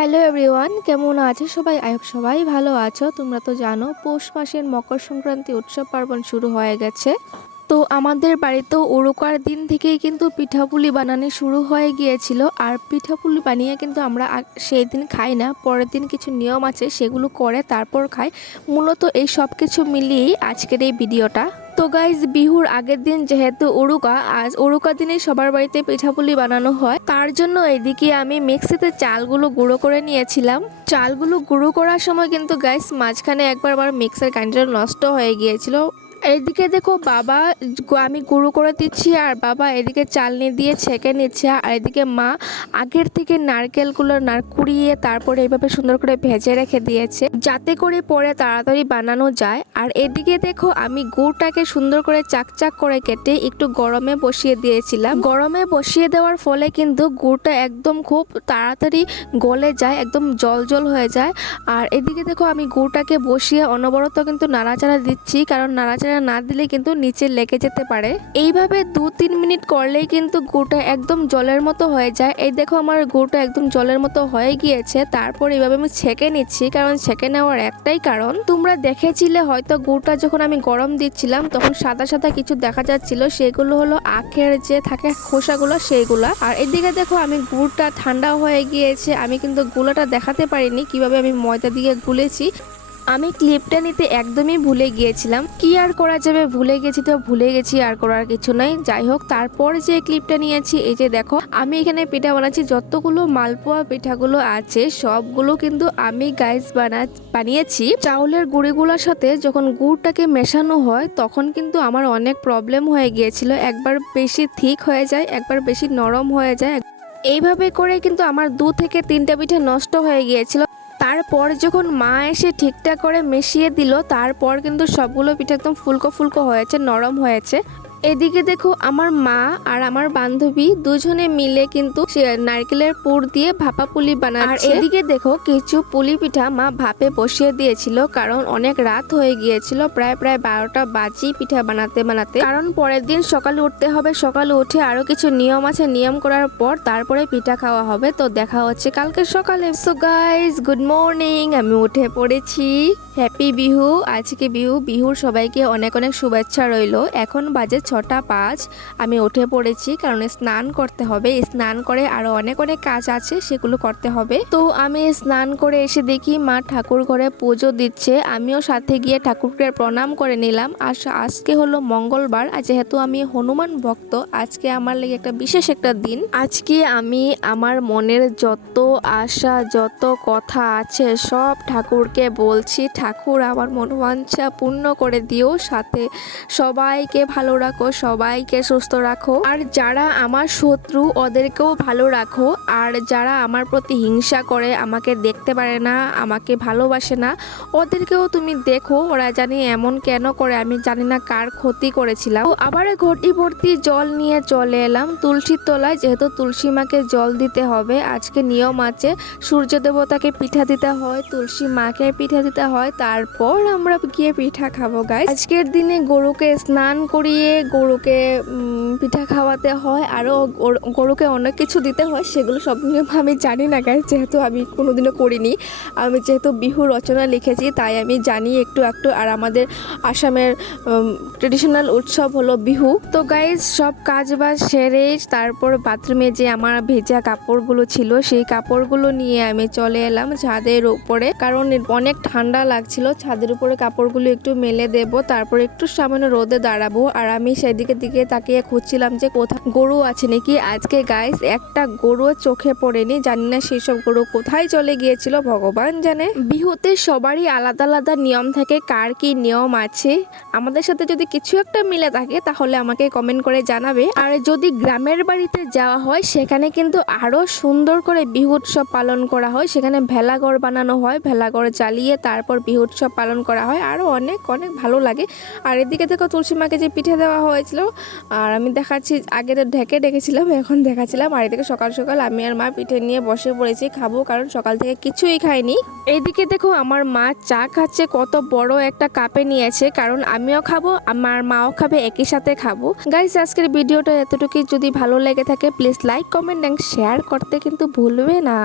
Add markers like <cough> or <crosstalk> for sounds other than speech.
Hello everyone কেমন আছে সবাই? আয়ক সবাই ভালো আছো। তোমরা তো জানো, পৌষ মাসের মকর সংক্রান্তি উৎসব পার্বণ শুরু হয়ে গেছে। তো আমাদের বাড়িতেও উরুকার দিন থেকেই কিন্তু পিঠাপুলি বানানো শুরু হয়ে গিয়েছিল। আর পিঠাপুলি বানিয়ে কিন্তু আমরা সেই দিন খাই না। পরের দিন কিছু নিয়ম আছে, সেগুলো করে তারপর খাই। মূলত এই সব কিছু মিলিয়েই আজকের এই ভিডিওটা। তো গাইজ বিহুর আগের দিন যেহেতু উরুকা আজ উরুকা দিনে সবার বাড়িতে পিঠাপুলি বানানো হয়। তার জন্য এদিকে আমি মিক্সিতে চালগুলো গুঁড়ো করে নিয়েছিলাম। চালগুলো গুঁড়ো করার সময় কিন্তু গাইস মাঝখানে একবার আমার মিক্সার গ্রাইন্ডার নষ্ট হয়ে গিয়েছিল। এইদিকে দেখো বাবা আমি গুঁড়ো করে দিচ্ছি আর বাবা এদিকে চালনি দিয়ে ছেঁকে নিচ্ছে। আর এদিকে মা আগের থেকে নারকেলগুলো নার কুড়িয়ে তারপরে এইভাবে সুন্দর করে ভেজে রেখে দিয়েছে। যাতে করে পরে তাড়াতাড়ি বানানো যায়। আর এদিকে দেখো আমি গুড়টাকে সুন্দর করে চাকচাক করে কেটে একটু গরমে বসিয়ে দিয়েছিলাম। গরমে বসিয়ে দেওয়ার ফলে কিন্তু গুড়টা একদম খুব তাড়াতাড়ি গলে যায়, একদম জল জল হয়ে যায়। আর এদিকে দেখো আমি গুড়টাকে বসিয়ে অনবরত কিন্তু নাড়াচাড়া দিচ্ছি। কারণ নাড়াচাড়া না দিলে কিন্তু নিচে লেগে যেতে পারে। এইভাবে দু তিন মিনিট করলেই কিন্তু গুড়টা একদম জলের মতো হয়ে যায়। এই দেখো আমার গুড়টা একদম জলের মতো হয়ে গিয়েছে। তারপর এইভাবে আমি ছেঁকে নিচ্ছি, কারণ ছেঁকে নেওয়ার একটাই কারণ, তোমরা দেখেছিলে হয়তো গুড়টা যখন আমি গরম দিচ্ছিলাম, তখন সাদা সাদা কিছু দেখা যাচ্ছিল, সেগুলো হলো আখের যে থাকে খোসাগুলো, সেইগুলা। আর এদিকে দেখো আমি গুড়টা ঠান্ডা হয়ে গিয়েছে, আমি কিন্তু গুলাটা দেখাতে পারিনি, কীভাবে আমি ময়দা দিয়ে গুলেছি। আমি ক্লিপটা নিতে একদমই ভুলে গিয়েছিলাম। কি আর করা যাবে? ভুলে গেছি তো, ভুলে গেছি, আর করার কিছু নাই। যাই হোক, তারপর যে ক্লিপটা নিয়েছি, এই যে দেখো, আমি এখানে পিঠা বানাচ্ছি। যতগুলো মালপোয়া পিঠাগুলো আছে, সবগুলো কিন্তু আমি গাইস বানা, বানিয়েছি। চাউলের গুঁড়িগুলোর সাথে যখন গুড়টাকে মেশানো হয়, তখন কিন্তু আমার অনেক প্রবলেম হয়ে গিয়েছিল। একবার বেশি থিক হয়ে যায়, একবার বেশি নরম হয়ে যায়। এইভাবে করে কিন্তু আমার দু থেকে তিনটা পিঠা নষ্ট হয়ে গিয়েছিল। তারপর যখন মা এসে ঠিকঠাক করে মিশিয়ে দিল, তারপর কিন্তু সবগুলো পিঠা একদম ফুলকো ফুলকো হয়েছে, নরম হয়েছে। এদিকে দেখো আমার মা আর আমার বান্ধবী দুজনে মিলে কিন্তু নারকেলের পুর দিয়ে ভাপা পুলি বানাচ্ছে। আর এদিকে দেখো কিছু পুলি পিঠা মা ভাপে বসিয়ে দিয়েছিল, কারণ অনেক রাত হয়ে গিয়েছিল, প্রায় প্রায় বারোটা বাজি পিঠা বানাতে বানাতে। কারণ পরের দিন সকালে উঠতে হবে, সকালে উঠে আরও কিছু নিয়ম আছে, নিয়ম করার পর তারপরে পিঠা খাওয়া হবে। তো দেখা হচ্ছে কালকে সকালে। সো গাইজ গুড মর্নিং আমি উঠে পড়েছি। হ্যাপি বিহু। আজকে বিহু, বিহুর সবাইকে অনেক অনেক শুভেচ্ছা রইল। এখন বাজে ছটা পাঁচ, আমি উঠে পড়েছি কারণ স্নান করতে হবে। স্নান করে আরও অনেক অনেক কাজ আছে, সেগুলো করতে হবে। তো আমি স্নান করে এসে দেখি মা ঠাকুর ঘরে পুজো দিচ্ছে। আমিও সাথে গিয়ে ঠাকুরকে প্রণাম করে নিলাম। আর আজকে হলো মঙ্গলবার। আর যেহেতু আমি হনুমান ভক্ত, আজকে আমার লাগে একটা বিশেষ একটা দিন। আজকে আমি আমার মনের যত আশা, যত কথা আছে, সব ঠাকুরকে বলছি। ঠাকুর আমার মনোবাঞ্ছা পূর্ণ করে দিও। সাথে সবাইকে ভালো রাখো। সবাইকে সুস্থ রাখো। আর যারা আমার শত্রু, ওদেরকেও ভালো রাখো। আর যারা আমার প্রতি হিংসা করে, আমাকে দেখতে পারে না, আমাকে ভালোবাসে না, ওদেরকেও তুমি দেখো। ওরা জানি এমন কেন করে, আমি জানি না কার ক্ষতি করেছিলাম। আবার ঘটি ভর্তি জল নিয়ে চলে এলাম। তুলসীর তলায়, যেহেতু তুলসী মাকে জল দিতে হবে, আজকে নিয়ম আছে, সূর্য দেবতাকে পিঠা দিতে হয়, তুলসী মাকে পিঠা দিতে হয়, তারপর আমরা গিয়ে পিঠা খাব গাই আজকের দিনে গরুকে স্নান করিয়ে গরুকে পিঠা খাওয়াতে হয় আরও গরুকে অনেক কিছু দিতে হয়, সেগুলো সব নিয়ম <laughs> আমি জানি না গাই যেহেতু আমি কোনোদিনও করিনি। আমি যেহেতু বিহু রচনা লিখেছি, তাই আমি জানি একটু একটু। আর আমাদের আসামের ট্রেডিশনাল উৎসব হলো বিহু। তো গাইজ সব কাজ বাজ সেরে তারপর বাথরুমে যে আমার ভেজা কাপড়গুলো ছিল, সেই কাপড়গুলো নিয়ে আমি চলে এলাম ছাদের উপরে। কারণ অনেক ঠান্ডা লাগছিল, ছাদের উপরে কাপড়গুলো একটু মেলে দেব, তারপর একটু সামান্য রোদে দাঁড়াবো। আর আমি সেদিকে দিকে তাকিয়ে খুঁজছিলাম যে কোথাও গরু আছে নাকি? আজকে গাইস একটা গরু চোখে পড়েনি, জানি না সেসব গরু কোথায় চলে গিয়েছিল, ভগবান জানে। বিহুতে সবারই আলাদা আলাদা নিয়ম থাকে, কার কি নিয়ম আছে। আমাদের সাথে যদি কিছু একটা মিলে থাকে, তাহলে আমাকে কমেন্ট করে জানাবে। আর যদি গ্রামের বাড়িতে যাওয়া হয়, সেখানে কিন্তু আরও সুন্দর করে বিহু উৎসব পালন করা হয়। সেখানে ভেলাঘর বানানো হয় ভেলাঘর জ্বালিয়ে তারপর বিহু উৎসব পালন করা হয়। আরও অনেক অনেক ভালো লাগে। আর এদিকে দেখো তুলসী মাকে যে পিঠে দেওয়া হয়েছিল। আর আমি দেখাচ্ছি, আগে তো ঢেকে ডেকেছিলাম, এখন দেখাচ্ছিলাম। আর এদিকে সকাল সকাল আমি আর মা পিঠে নিয়ে বসে পড়েছি খাব, কারণ সকাল থেকে কিছুই খাইনি। এইদিকে দেখো, আমার মা চা খাচ্ছে, কত বড় একটা কাপে নিয়েছে, কারণ আমিও খাব, আমার মাও খাবে, একই সাথে খাব। গাইস আজকের ভিডিওটা এতটুকুই। যদি ভালো লেগে থাকে please like comment and share করতে কিন্তু ভুলবে না।